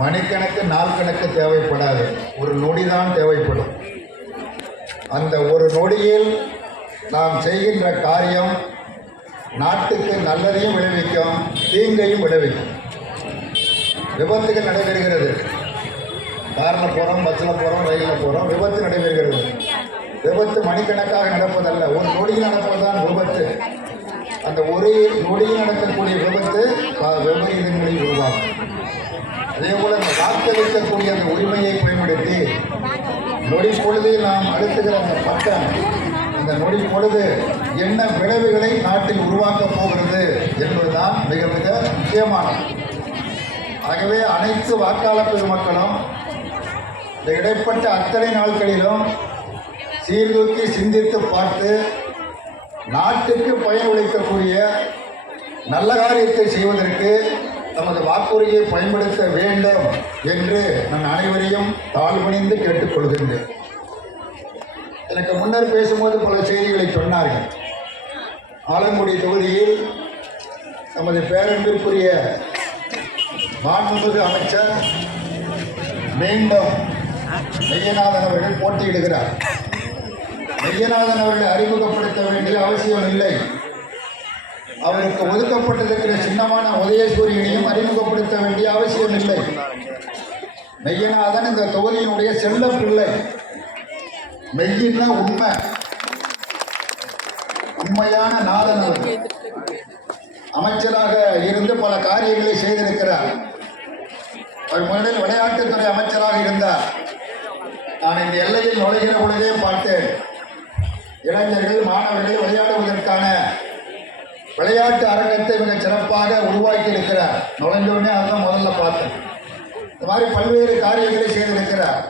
மணிக்கணக்கு நாள் கணக்கு தேவைப்படாது, ஒரு நொடி தான் தேவைப்படும். அந்த ஒரு நொடியில் நாம் செய்கின்ற காரியம் நாட்டுக்கு நல்லதையும் விளைவிக்கும், தீங்கையும் விளைவிக்கும். விபத்துகள் நடைபெறுகிறது, காரில் போகிறோம், பஸ்ஸில் போகிறோம், ரயிலில் போகிறோம், விபத்து நடைபெறுகிறது. விபத்து மணிக்கணக்காக நடப்பதல்ல, ஒரு நொடியில் நடப்பதுதான் விபத்து. அந்த ஒரு நொடியில் நடக்கக்கூடிய விபத்து விபரீதங்களை உருவாகும். அதே போல் அந்த வாக்களிக்கக்கூடிய அந்த உரிமையை பயன்படுத்தி நொடி பொழுதில் நாம் அழுத்துகிற அந்த பட்டம், அந்த நொடி பொழுது என்ன விளைவுகளை நாட்டில் உருவாக்கப் போகிறது என்பதுதான் மிக மிக முக்கியமானது. ஆகவே அனைத்து வாக்காளர் பெருமக்களும் இந்த இடைப்பட்ட அத்தனை நாட்களிலும் சீர்தூக்கி சிந்தித்து பார்த்து நாட்டுக்கு பயனளிக்கக்கூடிய நல்ல காரியத்தை செய்வதற்கு தமது வாக்குறுதியை பயன்படுத்த வேண்டும் என்று நான் அனைவரையும் தாழ்வணிந்து கேட்டுக்கொள்கின்றேன். எனக்கு முன்னர் பேசும்போது பல செய்திகளை சொன்னார்கள். ஆலங்குடி தொகுதியில் நமது பேரன்பிற்குரிய மாண்புமிகு அமைச்சர் மீண்டும் மெய்யநாதன் அவர்கள் போட்டியிடுகிறார். மெய்யநாதன் அவர்களை அறிமுகப்படுத்த வேண்டிய அவசியம் இல்லை. அவருக்கு ஒதுக்கப்பட்டிருக்கிற சின்னமான உதயசூரியனையும் அறிமுகப்படுத்த வேண்டிய அவசியம் இல்லை. மெய்யநாதன் இந்த தொகுதியினுடைய செல்ல பிள்ளை. மெய்யின உண்மை, உண்மையான நாதன் அவர் அமைச்சராக இருந்து பல காரியங்களை செய்திருக்கிறார். அவர் முதலில் விளையாட்டுத்துறை அமைச்சராக இருந்தார். நான் இந்த எல்லையில் நுழைகிற பொழுதே பார்த்தேன், இளைஞர்கள் மாணவர்கள் விளையாடுவதற்கான விளையாட்டு அரங்கத்தை மிக சிறப்பாக உருவாக்கி இருக்கிறார். நுழைஞ்சோடனே அதுதான் முதல்ல பார்த்தேன். இந்த மாதிரி பல்வேறு காரியங்களை செய்திருக்கிறார்.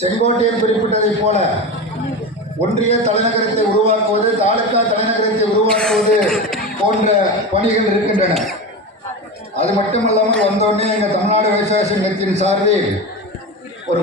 செங்கோட்டையன் குறிப்பிட்டதைப் போல ஒன்றிய தலைநகரத்தை உருவாக்குவது, தாலுகா தலைநகரத்தை உருவாக்குவது போன்ற பணிகள் இருக்கின்றன. அது மட்டுமல்லாமல் வந்தோடனே எங்கள் தமிழ்நாடு விவசாய சங்கத்தின் சார்பில்